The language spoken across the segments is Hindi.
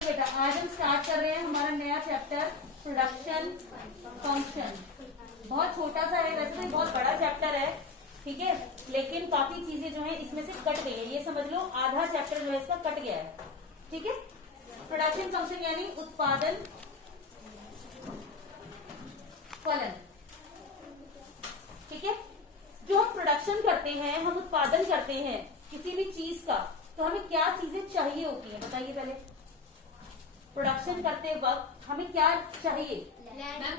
बेटा आज हम स्टार्ट कर रहे हैं हमारा नया चैप्टर प्रोडक्शन फंक्शन। बहुत छोटा सा है, वैसे तो बहुत बड़ा चैप्टर है, ठीक है, लेकिन काफी चीजें जो है इसमें से कट गई है। ये समझ लो आधा चैप्टर जो है इसका कट गया है, ठीक है। प्रोडक्शन फंक्शन यानी उत्पादन फलन, ठीक है। जो हम प्रोडक्शन करते हैं, हम उत्पादन करते हैं किसी भी चीज का, तो हमें क्या चीजें चाहिए होती है बताइए पहले। प्रोडक्शन करते वक्त हमें क्या चाहिए?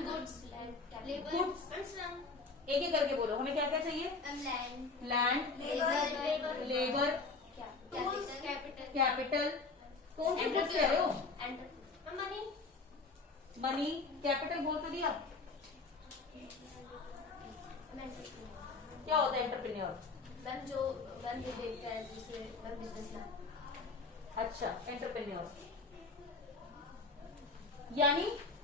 गुड्स, एक एक करके बोलो, हमें क्या क्या चाहिए? Land, labour, capital. कौन से गुड्स कह रहे हो? मनी, कैपिटल बोल तो दिया। क्या होता है एंटरप्रेन्योर? जो देखता है जिसे बिजनेसमैन। अच्छा, एंटरप्रेन्योर यानी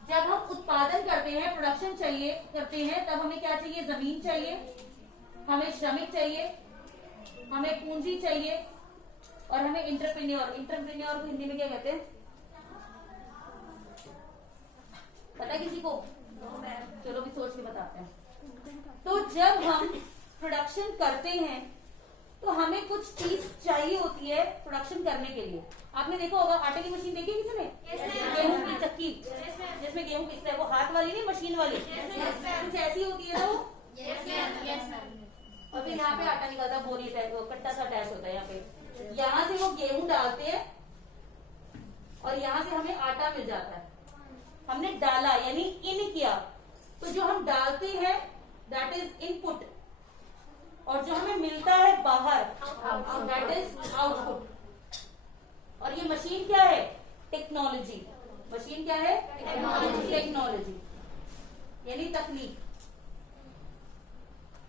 जब हम उत्पादन करते हैं, प्रोडक्शन चाहिए करते हैं, तब हमें क्या चाहिए? जमीन चाहिए, हमें श्रमिक चाहिए, हमें पूंजी चाहिए, और हमें एंटरप्रेन्योर। एंटरप्रेन्योर को हिंदी में क्या कहते हैं पता है किसी को? चलो भी सोच के बताते हैं। तो जब हम प्रोडक्शन करते हैं तो हमें कुछ चीज चाहिए होती है प्रोडक्शन करने के लिए। आपने देखा होगा आटे की मशीन देखी किसी ने? गेहूं की चक्की जिसमें गेहूं पिसता है, वो हाथ वाली नहीं, मशीन वाली। कुछ ऐसी होती है ना वो। और फिर यहाँ पे आटा निकलता है, बोरी टाइप, कट्टा सा अटैच होता है यहाँ पे। यहाँ से वो गेहूं डालते हैं और यहाँ से हमें आटा मिल जाता है। हमने डाला यानी इन किया, तो जो हम डालते हैं दैट इज इनपुट, और जो हमें मिलता है बाहर दैट इज आउटपुट। और ये मशीन क्या है? टेक्नोलॉजी। मशीन क्या है? टेक्नोलॉजी यानी तकनीक।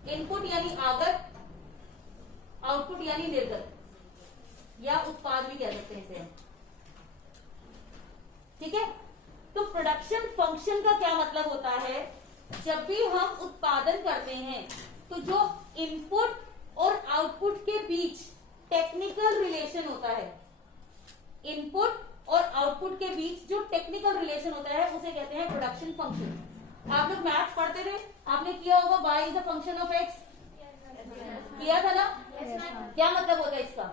इनपुट यानी आगत, आउटपुट यानी निर्गत, या उत्पाद भी कह सकते हैं इसे, ठीक है। तो प्रोडक्शन फंक्शन का क्या मतलब होता है? जब भी हम उत्पादन करते हैं तो जो इनपुट और आउटपुट के बीच टेक्निकल रिलेशन होता है, इनपुट और आउटपुट के बीच जो टेक्निकल रिलेशन होता है उसे कहते हैं प्रोडक्शन फंक्शन। आप लोग मैथ्स पढ़ते थे, आपने किया होगा y is a function of x, किया था ना? क्या मतलब होता है इसका?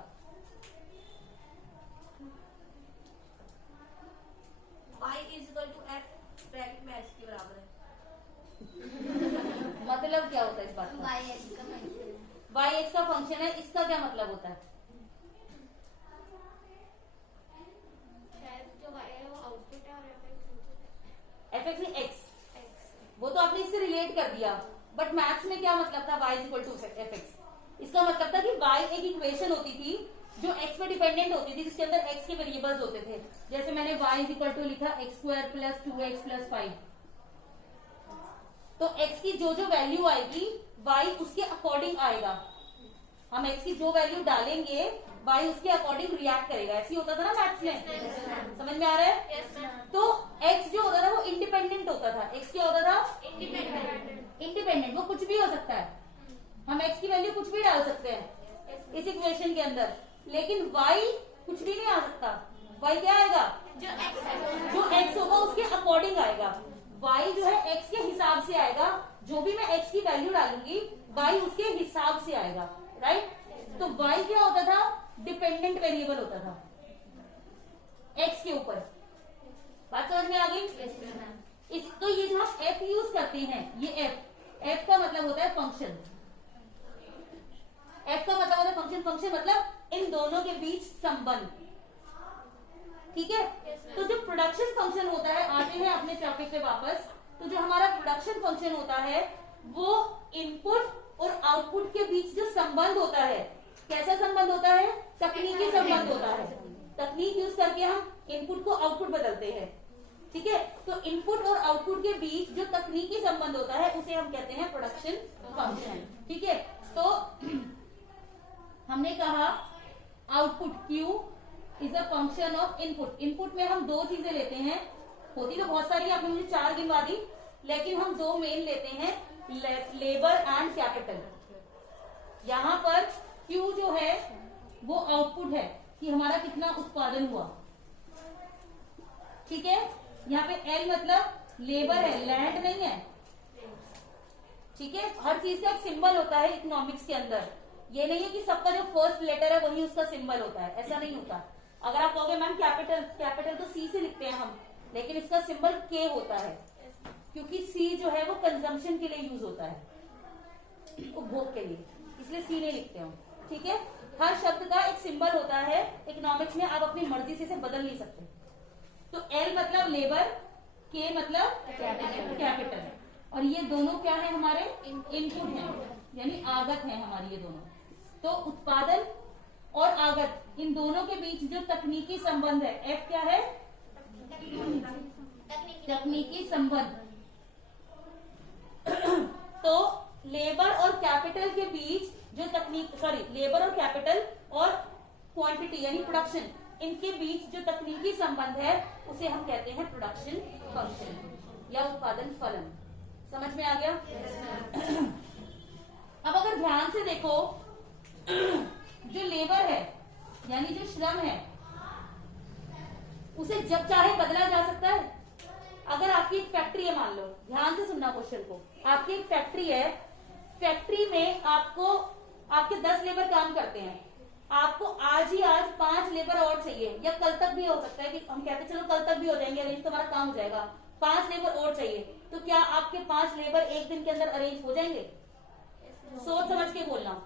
y equal to f bracket में h के बराबर है। मतलब क्या होता है इस बात का? y x का फंक्शन है, इसका क्या मतलब होता है? जो y है वो आउटपुट है और fx में x, वो तो आपने इससे रिलेट कर दिया, बट मैथ्स में क्या मतलब था y इक्वल टू fx? इसका मतलब था कि y एक इक्वेशन होती थी जो x पे डिपेंडेंट होती थी, जिसके अंदर x के वेरिएबल्स होते थे। जैसे मैंने y इक्वल टू लिखा x² प्लस 2x प्लस 5, तो x की जो जो वैल्यू आएगी y उसके अकॉर्डिंग आएगा। हम x की जो वैल्यू डालेंगे y उसके अकॉर्डिंग रिएक्ट करेगा। ऐसे होता था ना मैथ्स में, समझ में आ रहा है? तो x जो होता था वो इंडिपेंडेंट होता था। x क्या होता था? इंडिपेंडेंट, वो कुछ भी हो सकता है। हम x की वैल्यू कुछ भी डाल सकते हैं इस इक्वेशन के अंदर, लेकिन y कुछ भी नहीं आ सकता। y क्या आएगा? जो x होगा उसके अकॉर्डिंग आएगा। y जो है x के हिसाब से आएगा, जो भी मैं x की वैल्यू डालूंगी y उसके हिसाब से आएगा, राइट। तो y क्या होता था? डिपेंडेंट वेरिएबल होता था x के ऊपर। बात समझ में आ गई? इस तो ये जो हम f यूज करते हैं, ये f का मतलब होता है फंक्शन। f का मतलब होता है फंक्शन। फंक्शन मतलब इन दोनों के बीच संबंध, ठीक है। तो जो प्रोडक्शन फंक्शन होता है, आते हैं अपने टॉपिक पे वापस, तो जो हमारा प्रोडक्शन फंक्शन होता है वो इनपुट और आउटपुट के बीच जो संबंध होता है, कैसा संबंध होता है? तकनीकी संबंध होता है। तकनीक यूज करके हम इनपुट को आउटपुट बदलते हैं, ठीक है। तो इनपुट और आउटपुट के बीच जो तकनीकी संबंध होता है उसे हम कहते हैं प्रोडक्शन फंक्शन, ठीक है। तो हमने कहा output Q is a function of input. Input में हम दो चीजें लेते हैं, होती तो बहुत सारी, आपने मुझे 4 गिनवा दी, लेकिन हम 2 मेन लेते हैं, लेबर एंड कैपिटल। यहाँ पर Q जो है वो आउटपुट है कि हमारा कितना उत्पादन हुआ, ठीक है। यहाँ पे एल मतलब लेबर है, लैंड नहीं है। ठीक है, हर चीज का एक सिंबल होता है इकोनॉमिक्स के अंदर। ये नहीं है कि सबका जो फर्स्ट लेटर है वही उसका सिंबल होता है, ऐसा नहीं होता। अगर आप कहोगे मैम कैपिटल, कैपिटल तो सी से लिखते हैं हम, लेकिन इसका सिंबल के होता है, क्योंकि सी जो है वो कंजम्पशन के लिए यूज होता है, उपभोग के लिए, इसलिए सी नहीं लिखते हम। ठीक है, हर शब्द का एक सिंबल होता है इकोनॉमिक्स में, आप अपनी मर्जी से इसे बदल नहीं सकते। तो एल मतलब लेबर, के मतलब कैपिटल, और ये दोनों क्या है हमारे इनपुट हैं, यानी आगत है हमारी ये दोनों। तो उत्पादन और आगत इन दोनों के बीच जो तकनीकी संबंध है, एफ क्या है, तकनीकी संबंध। तो लेबर और कैपिटल के बीच जो लेबर और कैपिटल और क्वांटिटी यानी प्रोडक्शन, इनके बीच जो तकनीकी संबंध है उसे हम कहते हैं प्रोडक्शन फंक्शन या उत्पादन फलन। समझ में आ गया? अब अगर ध्यान से देखो, जो लेबर है यानी जो श्रम है, उसे जब चाहे बदला जा सकता है। अगर आपकी एक फैक्ट्री है, मान लो, ध्यान से सुनना क्वेश्चन को, आपकी एक फैक्ट्री है, फैक्ट्री में आपके 10 लेबर काम करते हैं, आपको आज ही आज 5 लेबर और चाहिए, या कल तक भी हो सकता है कि हम कहते हैं चलो कल तक भी हो जाएंगे, अरेंज तो हमारा काम हो जाएगा, 5 लेबर और चाहिए, तो क्या आपके 5 लेबर एक दिन के अंदर अरेंज हो जाएंगे? सोच समझ के बोलना।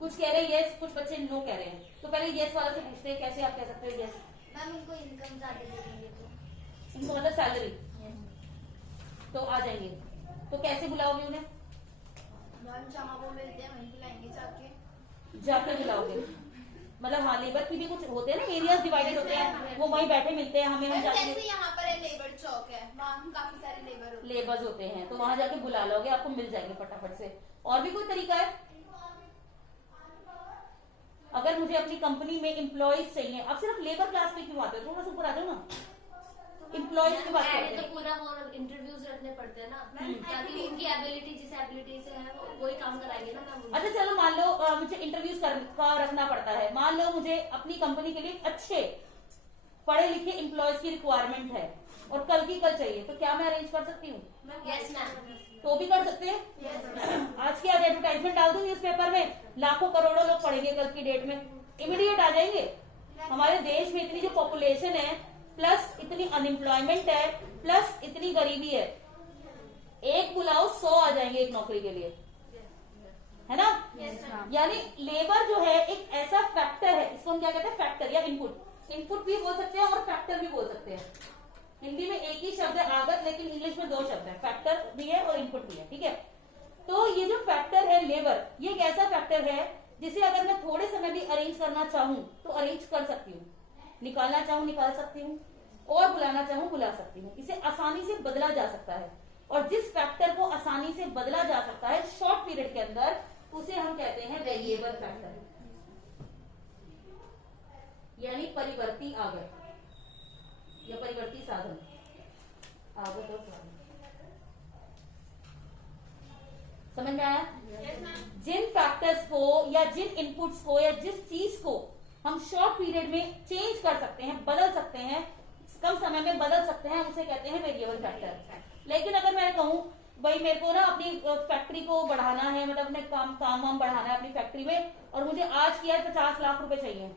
कुछ कह रहे हैं यस, कुछ बच्चे नो कह रहे हैं। तो पहले यस वाला से पूछते हैं, कैसे आप कह सकते हो यस? मैम इनको इनकम ज्यादा दे देंगे तो इनको मतलब सैलरी, तो आ जाएंगे। तो कैसे बुलाओगे उन्हें? मैम जहाँ वो मिलते हैं वहीं बुलाएंगे, जाके बुलाओगे। मतलब हाँ, लेबर की भी कुछ होते हैं ना, एरियाज डिवाइडेड होते हैं, वो वहीं बैठे मिलते हैं, हमें हम जाके, जैसे यहाँ पर है लेबर चौक है, वहाँ हम काफी सारे लेबर्स होते हैं, तो वहां जाके बुला लोगे, आपको मिल जाएंगे फटाफट से। और भी कोई तरीका है? अगर मुझे अपनी कंपनी में एम्प्लॉइज चाहिए, आप सिर्फ लेबर क्लास पे क्यों आते हो? थोड़ा सा ऊपर आ जाओ ना, एम्प्लॉइज की बात करते तो हैं। पूरा वो इंटरव्यूज रखने पड़ते हैं ना, ताकि उनकी एबिलिटी जिस एबिलिटी से है वही काम कराएंगे ना मैम। अच्छा चलो, मान लो मुझे इंटरव्यूज का रखना पड़ता है, मान लो मुझे अपनी कंपनी के लिए अच्छे पढ़े लिखे एम्प्लॉयज की रिक्वायरमेंट है और कल की कल चाहिए, तो क्या मैं अरेंज कर सकती हूँ? Yes ma'am. तो भी कर सकते हैं। आज की आज एडवर्टाइजमेंट डाल दूं न्यूज़पेपर में, लाखों करोड़ों लोग पढ़ेंगे कल की डेट में, इमीडिएट आ जाएंगे। हमारे देश में इतनी जो पॉपुलेशन है, प्लस इतनी अनएम्प्लॉयमेंट है, प्लस इतनी गरीबी है, एक बुलाओ 100 आ जाएंगे एक नौकरी के लिए, है ना? यानी लेबर जो है एक ऐसा फैक्टर है, इसको हम क्या कहते हैं? फैक्टर या इनपुट। इनपुट भी बोल सकते हैं और फैक्टर भी बोल सकते हैं। हिंदी में एक ही शब्द है आगत, लेकिन इंग्लिश में 2 शब्द है, फैक्टर भी है और इनपुट भी है। ठीक है, तो ये जो फैक्टर है लेबर, ये एक ऐसा फैक्टर है जिसे अगर मैं थोड़े समय भी अरेंज करना चाहूँ तो अरेंज कर सकती हूँ, निकालना चाहूँ निकाल सकती हूँ, और बुलाना चाहूँ बुला सकती हूँ। इसे आसानी से बदला जा सकता है, और जिस फैक्टर को आसानी से बदला जा सकता है शॉर्ट पीरियड के अंदर, उसे हम कहते हैं वेरिएबल फैक्टर, यानी परिवर्ती आगत या परिवर्ती साधन। आगत और साधन समझ में आया? जिन फैक्टर्स को या जिन इनपुट्स को या जिस चीज को हम शॉर्ट पीरियड में चेंज कर सकते हैं, बदल सकते हैं, कम समय में बदल सकते हैं, उसे कहते हैं वेरिएबल फैक्टर। लेकिन अगर मैं कहूं भाई मेरे को ना अपनी फैक्ट्री को बढ़ाना है, मतलब अपने काम बढ़ाना है अपनी फैक्ट्री में, और मुझे आज की आज 50 लाख रुपए चाहिए,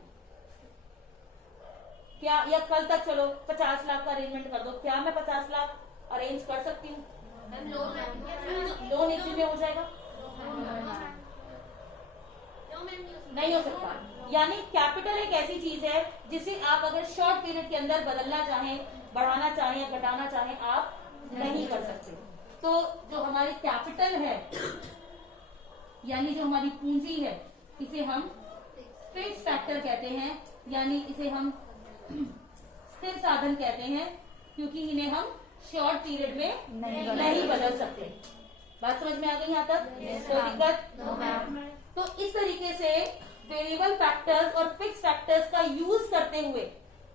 क्या, या कल तक चलो 50 लाख का अरेंजमेंट कर दो, क्या मैं 50 लाख अरेंज कर सकती हूँ? लोन एक दिन में हो जाएगा? नहीं हो सकता। यानी कैपिटल एक ऐसी चीज है जिसे आप अगर शॉर्ट पीरियड के अंदर बदलना चाहें, बढ़ाना चाहें या घटाना चाहें, आप नहीं कर सकते। तो जो हमारी कैपिटल है, यानी जो हमारी पूंजी है, इसे हम फिक्स फैक्टर कहते हैं, यानी इसे हम स्थिर साधन कहते हैं, क्योंकि इन्हें हम शॉर्ट पीरियड में नहीं बदल सकते। बात समझ में आ गई यहाँ तक? कोई दिक्कत? तो इस तरीके से वेरिएबल फैक्टर्स और फिक्स फैक्टर्स का यूज करते हुए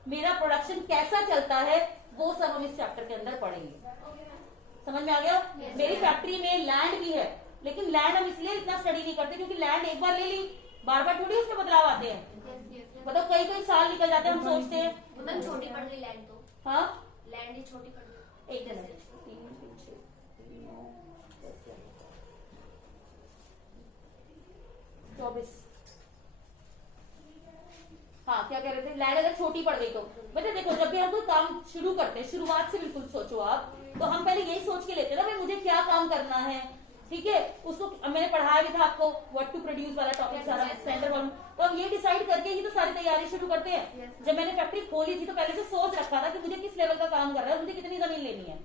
मेरा प्रोडक्शन कैसा चलता है, वो सब हम इस चैप्टर के अंदर पढ़ेंगे। समझ में आ गया? मेरी फैक्ट्री में लैंड भी है, लेकिन लैंड हम इसलिए इतना स्टडी नहीं करते क्योंकि लैंड एक बार ले ली, बार बार थोड़ी उसमें बदलाव आते हैं। मतलब कई कई साल निकल जाते हैं, हम सोचते हैं। मैम छोटी पड़ रही लैंड तो, हाँ लैंड ही छोटी पड़ रही। एक मिनट, 24। हाँ क्या कह रहे थे, लैंड अगर छोटी पड़ गई तो बेटा देखो, जब भी हम कोई काम शुरू करते हैं, शुरुआत से बिल्कुल सोचो आप, तो हम पहले यही सोच के लेते हैं ना भाई मुझे क्या काम करना है, ठीक है। उसको मैंने पढ़ाया भी था आपको, व्हाट टू प्रोड्यूस वाला टॉपिक सारा सेंटर वॉल्यूम, तो हम ये डिसाइड करके ही तो सारी तैयारी शुरू करते हैं। जब मैंने फैक्ट्री खोली थी तो पहले से सोच रखा था कि मुझे किस लेवल का काम कर रहा है, मुझे कितनी जमीन लेनी है,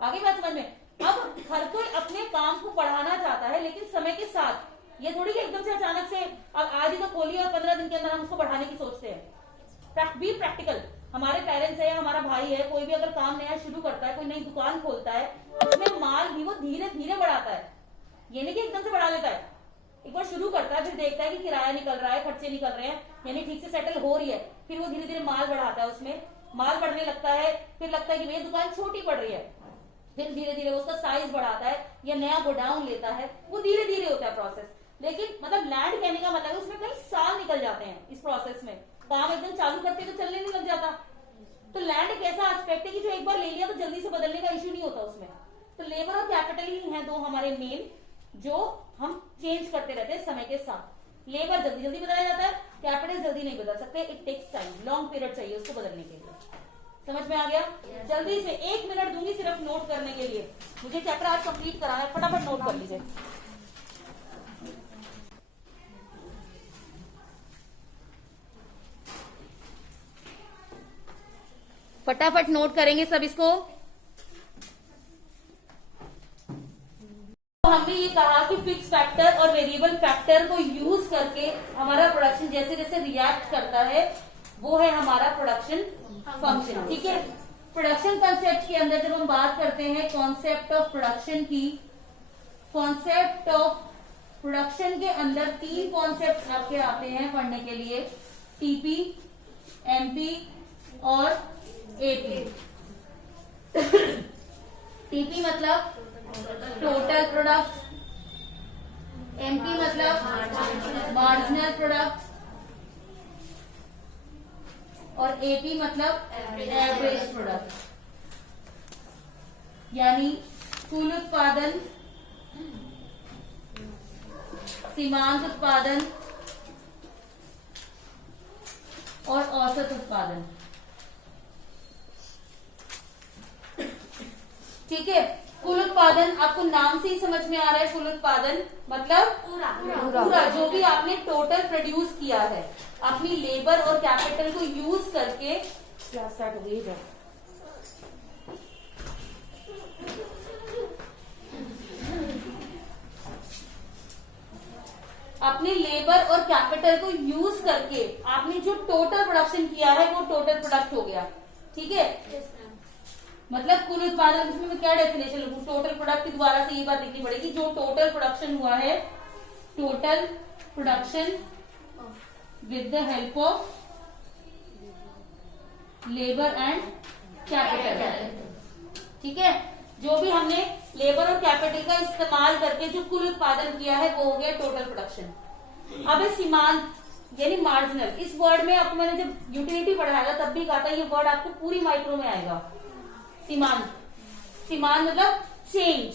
आगे बात समझ में। अब हर कोई अपने काम को बढ़ाना चाहता है, लेकिन समय के साथ, ये थोड़ी कि एकदम से अचानक से अब आज ही तो खोली और 15 दिन के अंदर हम उसको बढ़ाने की सोचते हैं। Be practical. हमारे पेरेंट्स है या हमारा भाई है, कोई भी अगर काम नया शुरू करता है, कोई नई दुकान खोलता है, उसमें माल भी वो धीरे धीरे बढ़ाता है, ये नहीं कि एकदम से बढ़ा लेता है। एक बार शुरू करता है, फिर देखता है कि किराया निकल रहा है, खर्चे निकल रहे हैं, यानी ठीक से सेटल हो रही है, फिर वो धीरे धीरे माल बढ़ाता है, उसमें माल बढ़ने लगता है, फिर लगता है कि मेरी दुकान छोटी पड़ रही है, फिर धीरे धीरे उसका साइज बढ़ाता है या नया गोडाउन लेता है, वो धीरे धीरे होता है प्रोसेस। लेकिन मतलब लैंड कहने का मतलब है उसमें कई साल निकल जाते हैं इस प्रोसेस में, काम एकदम चालू करते तो चलने नहीं लग जाता। तो लैंड एक ऐसा एस्पेक्ट है कि जो एक बार ले लिया तो जल्दी से बदलने का इश्यू नहीं होता उसमें। तो लेबर और कैपिटल ही हैं दो हमारे मेन, जो हम चेंज करते रहते हैं समय के साथ। लेबर जल्दी जल्दी बदला जाता है, कैपिटल जल्दी नहीं बदल सकते, it takes time, long period चाहिए उसको बदलने के लिए। समझ में आ गया? जल्दी से 1 मिनट दूंगी सिर्फ नोट करने के लिए, मुझे चैप्टर आज कंप्लीट कराना है, फटाफट नोट कर लीजिए। फटाफट नोट करेंगे सब इसको। तो हमने ये कहा कि फिक्स फैक्टर और वेरिएबल फैक्टर को यूज करके हमारा प्रोडक्शन जैसे जैसे रिएक्ट करता है, वो है हमारा प्रोडक्शन फंक्शन, ठीक है। प्रोडक्शन कॉन्सेप्ट के अंदर जब हम बात करते हैं कॉन्सेप्ट ऑफ प्रोडक्शन की, कॉन्सेप्ट ऑफ प्रोडक्शन के अंदर 3 कॉन्सेप्ट आपके आते हैं पढ़ने के लिए, टीपी, एमपी और एपी। टीपी मतलब टोटल प्रोडक्ट, एमपी मतलब मार्जिनल प्रोडक्ट, और एपी मतलब एवरेज प्रोडक्ट, यानी कुल उत्पादन, सीमांत उत्पादन और औसत उत्पादन, ठीक है। कुल उत्पादन आपको नाम से ही समझ में आ रहा है, कुल उत्पादन मतलब पूरा जो भी आपने टोटल प्रोड्यूस किया है अपनी लेबर और कैपिटल को यूज करके। क्या स्टार्ट हो गई है? अपनी लेबर और कैपिटल को यूज करके आपने जो टोटल प्रोडक्शन किया है वो टोटल प्रोडक्ट हो गया, ठीक है। मतलब कुल उत्पादन, इसमें मैं क्या डेफिनेशन लिखूं? टोटल प्रोडक्ट की दोबारा से ये बात लिखनी पड़ेगी, जो टोटल प्रोडक्शन हुआ है, total production with the help of labour and capital, ठीक है। जो भी हमने लेबर और कैपिटल का इस्तेमाल करके जो कुल उत्पादन किया है वो हो गया टोटल प्रोडक्शन। अब है सीमांत यानी मार्जिनल। इस वर्ड में आपको मैंने जब यूटिलिटी पढ़ाया था तब भी कहा था ये वर्ड आपको पूरी माइक्रो में आएगा। सीमांत, सीमांत मतलब चेंज।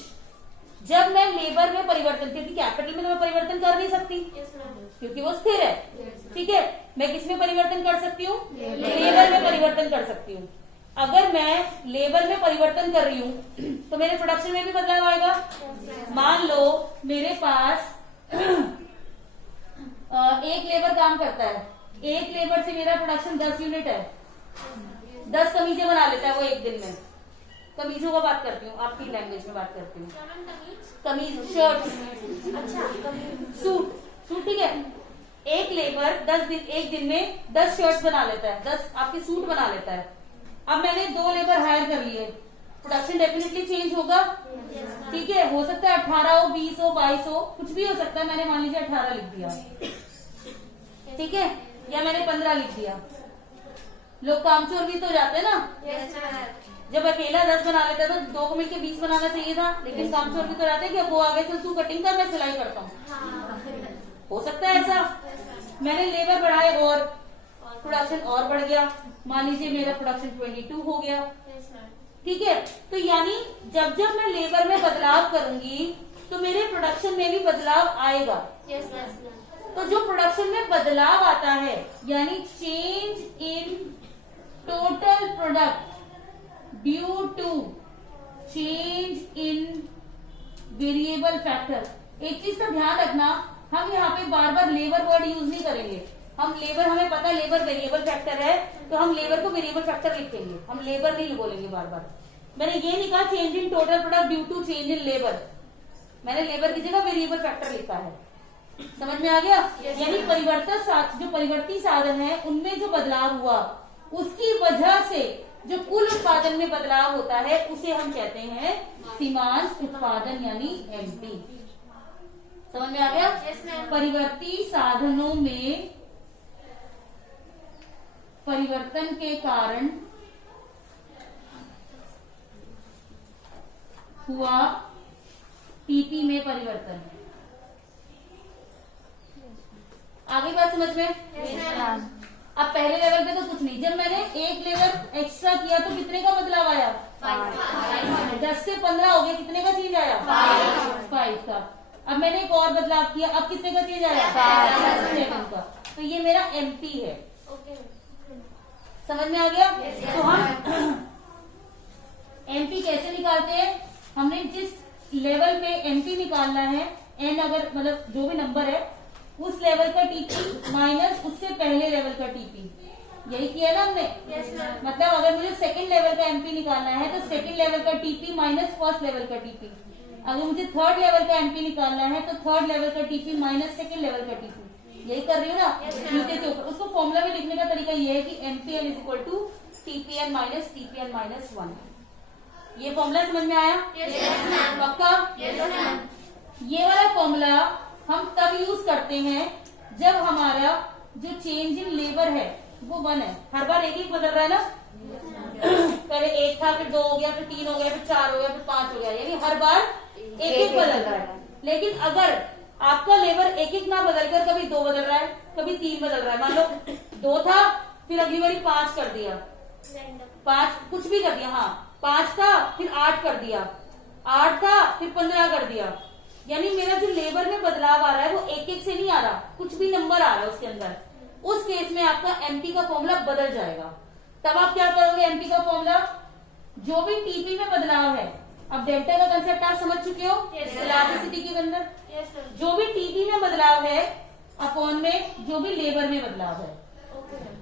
जब मैं लेबर में परिवर्तन, क्योंकि कैपिटल में तो मैं परिवर्तन कर नहीं सकती क्योंकि वो स्थिर है, ठीक है। मैं किस में परिवर्तन कर सकती हूँ? लेबर में परिवर्तन कर सकती हूँ। अगर मैं लेबर में परिवर्तन कर रही हूँ तो मेरे प्रोडक्शन में भी बदलाव आएगा। मान लो मेरे पास एक लेबर काम करता है, एक लेबर से मेरा प्रोडक्शन 10 यूनिट है, 10 कमीजें बना लेता है वो एक दिन में। कमीजों का बात करती हूँ, आपकी लैंग्वेज में बात करती हूँ। कमीज, शर्ट, सूट, सूट, ठीक है। एक लेबर 1 दिन में 10 शर्ट बना लेता है, 10 आपके सूट बना लेता है। अब मैंने 2 लेबर हायर कर लिए, प्रोडक्शन डेफिनेटली चेंज होगा, ठीक है। हो सकता है 18 हो, 20 हो, 22 हो, कुछ भी हो सकता है। मैंने मान लीजिए 18 लिख दिया, ठीक है, या मैंने 15 लिख दिया। लोग कामचोर भी तो जाते हैं ना। जब अकेला 10 बना लेता था तो 2 को मिलकर 20 बनाना चाहिए था, लेकिन कामचोर भी तो जाते हैं कि वो आगे चल तू कटिंग कर, मैं सिलाई करता हूँ। हो सकता है ऐसा। मैंने लेबर बढ़ाए और प्रोडक्शन और बढ़ गया, मान लीजिए मेरा प्रोडक्शन 22 हो गया। Yes, ma'am. ठीक है, तो यानी जब जब मैं लेबर में बदलाव करूंगी तो मेरे प्रोडक्शन में भी बदलाव आएगा। Yes, ma'am. तो जो प्रोडक्शन में बदलाव आता है यानी change in total product due to change in variable factor. एक चीज का ध्यान रखना, हम यहाँ पे बार बार लेबर वर्ड यूज नहीं करेंगे। हम लेबर, हमें पता है लेबर वेरिएबल फैक्टर है, तो हम लेबर को वेरिएबल फैक्टर लिखेंगे, हम लेबर नहीं बोलेंगे बार बार। मैंने ये नहीं कहा change in total product due to change in labour, मैंने लेबर की जगह वेरिएबल फैक्टर लिखा है। समझ में आ गया? यानी जो परिवर्ती साधन है उनमें जो बदलाव हुआ उसकी वजह से जो कुल उत्पादन में बदलाव होता है उसे हम कहते हैं सीमांत उत्पादन यानी एमपी। समझ में आ गया? Yes, ma'am. परिवर्ती साधनों में परिवर्तन के कारण हुआ टीपी में परिवर्तन। आगे बात समझ में? Yes, ma'am. अब पहले लेवल पे तो कुछ नहीं, जब मैंने एक लेवल एक्स्ट्रा किया तो कितने का बदलाव आया? 10 से 15 हो गया, कितने का चेंज आया? 5 का। अब मैंने एक और बदलाव किया, अब कितने का चेंज आया? 7 का। तो ये मेरा एमपी है। Okay. समझ में आ गया? Yes, तो हम एमपी कैसे निकालते हैं? हमने जिस लेवल पे एमपी निकालना है, एन अगर मतलब जो भी नंबर है उस लेवल का टीपी माइनस उससे पहले लेवल का टीपी, यही किया ना हमने। Yes, ma'am. मतलब अगर मुझे सेकंड लेवल का एमपी निकालना है तो सेकंड लेवल का टीपी माइनस फर्स्ट लेवल का टीपी। अगर मुझे थर्ड लेवल का एमपी निकालना है तो थर्ड लेवल का टीपी माइनस सेकंड लेवल का टीपी। यही कर रही हूँ ना, Yes, ma'am. नीचे से ऊपर। उसको फॉर्मूला में लिखने का तरीका ये है कि MPL is equal to TPN minus TPN minus 1। ये फॉर्मूला समझ में आया? Yes, ma'am. पक्का? Yes, ma'am. ये वाला फॉर्मूला हम तब यूज करते हैं जब हमारा जो चेंज इन लेबर है वो 1 है। हर बार एक एक बदल रहा है ना, पहले 1 था, फिर 2 हो गया, फिर 3 हो गया, फिर 4 हो गया, फिर 5 हो गया, यानी हर बार एक एक बदल रहा है। लेकिन अगर आपका लेबर एक एक ना बदल कर कभी 2 बदल रहा है, कभी 3 बदल रहा है, मान लो 2 था, फिर अगली बारी 5 कर दिया, Random. 5 कुछ भी कर दिया, हाँ 5 था फिर 8 कर दिया, 8 था फिर 15 कर दिया, यानी मेरा जो लेबर में बदलाव आ रहा है वो एक एक से नहीं आ रहा, कुछ भी नंबर आ रहा है उसके अंदर। उस केस में आपका एमपी का फॉर्मूला बदल जाएगा। तब आप क्या करोगे? एमपी का फॉर्मूला जो भी टीपी में बदलाव है, अब डेल्टा का कंसेप्ट आप समझ चुके हो Yes, sir. इलास्टिसिटी के अंदर, Yes, ma'am. जो भी टीपी में बदलाव है अपॉन में जो भी लेबर में बदलाव है। Okay, ma'am.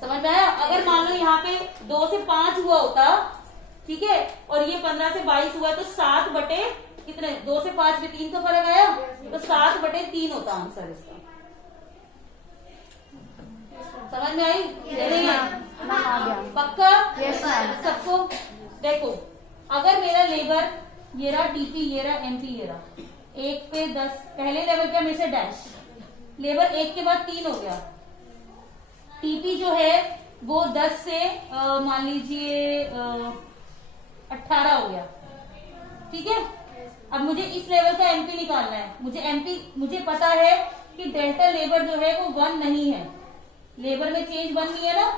समझ में आया? अगर मान लो यहाँ पे 2 से 5 हुआ होता, ठीक है, और ये 15 से 22 हुआ, तो 7 बटे कितने, 2 से 5 में 3 का फर्क आया, तो 7 बटे 3 होता आंसर इसका। समझ में आई? नहीं आई? पक्का? सबको देखो, अगर मेरा लेबर ये रहा, टीपी ये रहा, एमपी ये रहा, 1 पे 10, पहले लेवल पे हमेशा डैश, लेबर 1 के बाद 3 हो गया, टीपी जो है वो 10 से मान लीजिए 18 हो गया, ठीक है। अब मुझे इस लेवल का एमपी निकालना है, मुझे पता है कि डेल्टा लेबर जो है वो 1 नहीं है, लेबर में चेंज 1 नहीं है ना,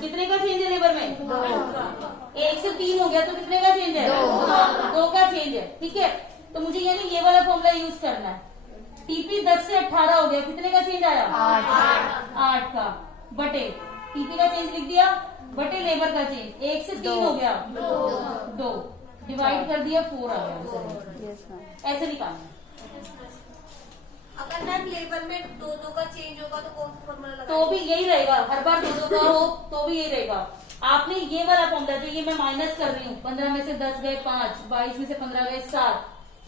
कितने का चेंज है लेबर में? 2। 1 से 3 हो गया तो कितने का चेंज है? 2 का चेंज है, ठीक है। तो मुझे यानी ये वाला फॉर्मूला यूज करना है। टीपी 10 से 18 हो गया, कितने का चेंज आया? 8 का, बटे टीपी का चेंज लिख दिया, बटे लेबर का चेंज, 1 से 3 हो गया 2, डिवाइड कर दिया 4 आ गया। ऐसे निकालना। अगर मैम लेबर में 2 का चेंज होगा तो कौन सा फॉर्मूला लगा? तो भी यही रहेगा, हर बार 2 का हो तो भी यही रहेगा। आपने ये वाला फॉर्मूला जो ये मैं माइनस कर रही हूँ, 15 में से 10 गए 5, 22 में से 15 गए 7,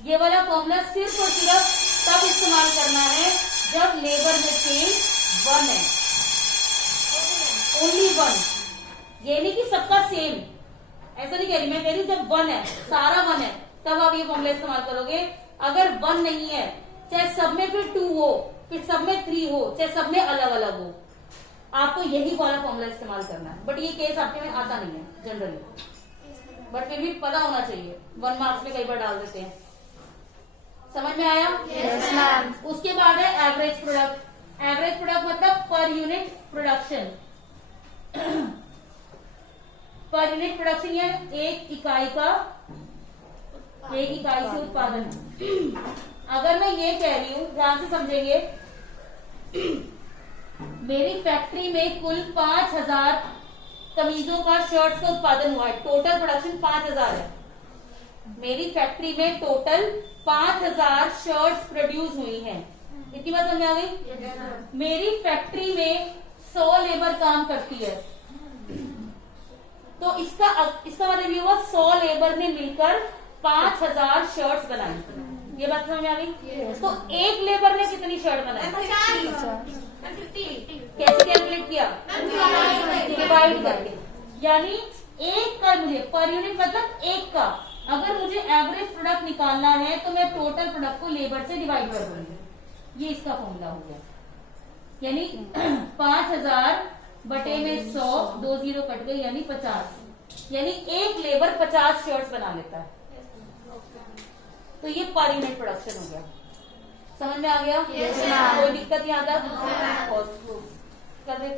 ये वाला फॉर्मूला सिर्फ और सिर्फ तब इस्तेमाल करना है जब लेबर में चेंज 1 है, ओनली 1। ये नहीं कि सबका सेम, ऐसा नहीं कह रही, मैं कह रही हूँ जब 1 है, सारा 1 है, तब आप ये फॉर्मूला इस्तेमाल करोगे। अगर 1 नहीं है, चाहे सब में फिर 2 हो, फिर सब में 3 हो, चाहे सब में अलग अलग हो, आपको यही वाला फॉर्मूला इस्तेमाल करना है। बट ये केस आपके में आता नहीं है जनरली, बट फिर भी पता होना चाहिए, 1 मार्क्स में कई बार डाल देते हैं। समझ में आया? Yes, ma'am. उसके बाद है एवरेज प्रोडक्ट। एवरेज प्रोडक्ट मतलब per unit production, per unit production या एक इकाई से उत्पादन। अगर मैं ये कह रही हूं, ध्यान से समझेंगे, मेरी फैक्ट्री में कुल 5000 कमीजों का, शर्ट्स का उत्पादन हुआ है, टोटल प्रोडक्शन 5000 है। मेरी फैक्ट्री में टोटल 5000 शर्ट्स प्रोड्यूस हुई हैं। इतनी बात समझ आ गई? मेरी फैक्ट्री में 100 लेबर काम करती है, तो इसका मतलब ये हुआ 100 लेबर ने मिलकर 5000 शर्ट्स बनाई। ये बात समझ में आ गई? तो एक लेबर ने कितनी शर्ट बनाई? 50। कैसे कैलकुलेट किया? डिवाइड करके। यानी एक का मुझे पर यूनिट मतलब एक का, अगर मुझे एवरेज प्रोडक्ट निकालना है तो मैं टोटल प्रोडक्ट को लेबर से डिवाइड कर दूंगी। ये इसका फॉर्मूला हो गया। यानी 5000 बटे में 100, 2 जीरो कट गई, यानी 50। यानी एक लेबर 50 शर्ट्स बना लेता है। तो ये पर यूनिट प्रोडक्शन हो गया। समझ में आ गया? कोई दिक्कत यहाँ तक? कर दे।